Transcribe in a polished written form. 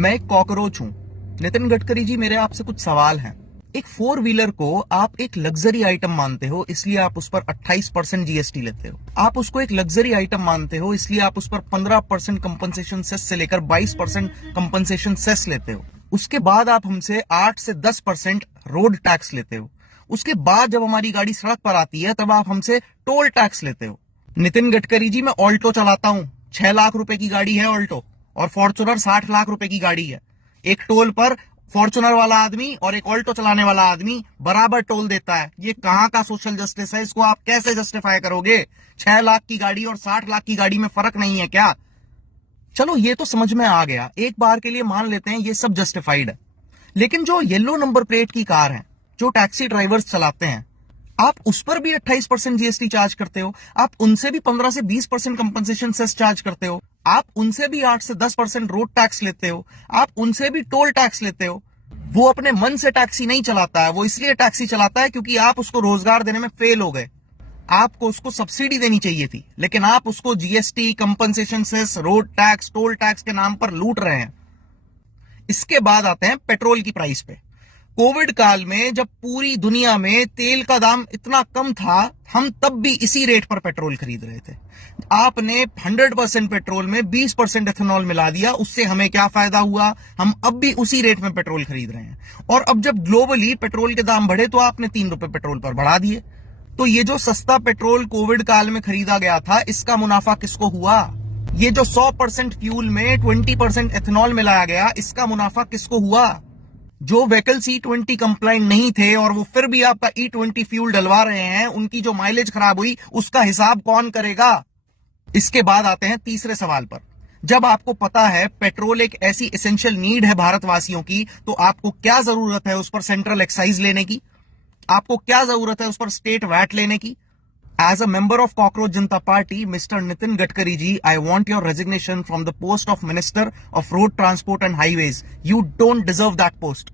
मैं एक कॉकरोच हूं। नितिन गडकरी जी, मेरे आपसे कुछ सवाल हैं। एक 4 व्हीलर को आप एक लग्जरी आइटम मानते हो, इसलिए आप उस पर 28% जीएसटी लेते हो। आप उसको एक लग्जरी आइटम मानते हो, इसलिए आप उस पर 15% कंपनसेशन सेस से लेकर 22% कंपनसेशन सेस लेते हो। उसके बाद आप हमसे 8 से 10% रोड टैक्स लेते हो। उसके बाद जब हमारी गाड़ी सड़क पर आती है तब आप हमसे टोल टैक्स लेते हो। नितिन गडकरी जी, मैं ऑल्टो चलाता हूं। 6 लाख रुपए की गाड़ी है ऑल्टो, और फॉर्च्यूनर 60 लाख रुपए की गाड़ी है। एक टोल पर फॉर्च्यूनर वाला आदमी और एक ऑल्टो चलाने वाला आदमी बराबर टोल देता है। ये कहां का सोशल जस्टिस है? इसको आप कैसे जस्टिफाई करोगे? 6 लाख की गाड़ी और 60 लाख की गाड़ी में फर्क नहीं है क्या? चलो, ये तो समझ में आ गया। एक बार के लिए मान लेते हैं ये सब जस्टिफाइड है। लेकिन जो येलो नंबर प्लेट की कार है, जो टैक्सी ड्राइवर्स चलाते हैं, आप उस पर भी 28% जीएसटी चार्ज करते हो। आप उनसे भी 15 से 20% कंपनसेशन सेस चार्ज करते हो। आप उनसे भी 8 से 10% रोड टैक्स लेते हो। आप उनसे भी टोल टैक्स लेते हो। वो अपने मन से टैक्सी नहीं चलाता है, वो इसलिए टैक्सी चलाता है क्योंकि आप उसको रोजगार देने में फेल हो गए। आपको उसको सब्सिडी देनी चाहिए थी, लेकिन आप उसको GST, compensation cess, road tax, toll tax के नाम पर लूट रहे हैं। इसके बाद आते हैं पेट्रोल की प्राइस पे। कोविड काल में जब पूरी दुनिया में तेल का दाम इतना कम था, हम तब भी इसी रेट पर पेट्रोल खरीद रहे थे। आपने 100% पेट्रोल में 20% एथेनॉल मिला दिया। उससे हमें क्या फायदा हुआ? हम अब भी उसी रेट में पेट्रोल खरीद रहे हैं। और अब जब ग्लोबली पेट्रोल के दाम बढ़े तो आपने 3 रुपए पेट्रोल पर बढ़ा दिए। तो ये जो सस्ता पेट्रोल कोविड काल में खरीदा गया था, इसका मुनाफा किसको हुआ? ये जो 100% फ्यूल में 20% एथेनॉल मिलाया गया, इसका मुनाफा किसको हुआ? जो व्हीकल्स E20 कंप्लाइंट नहीं थे और वो फिर भी आपका E20 फ्यूल डलवा रहे हैं, उनकी जो माइलेज खराब हुई, उसका हिसाब कौन करेगा? इसके बाद आते हैं तीसरे सवाल पर। जब आपको पता है पेट्रोल एक ऐसी एसेंशियल नीड है भारतवासियों की, तो आपको क्या जरूरत है उस पर सेंट्रल एक्साइज लेने की? आपको क्या जरूरत है उस पर स्टेट वैट लेने की? As a member of Cockroach Janata Party, Mr. Nitin Gadkari ji, I want your resignation from the post of Minister of Road Transport and Highways. You don't deserve that post.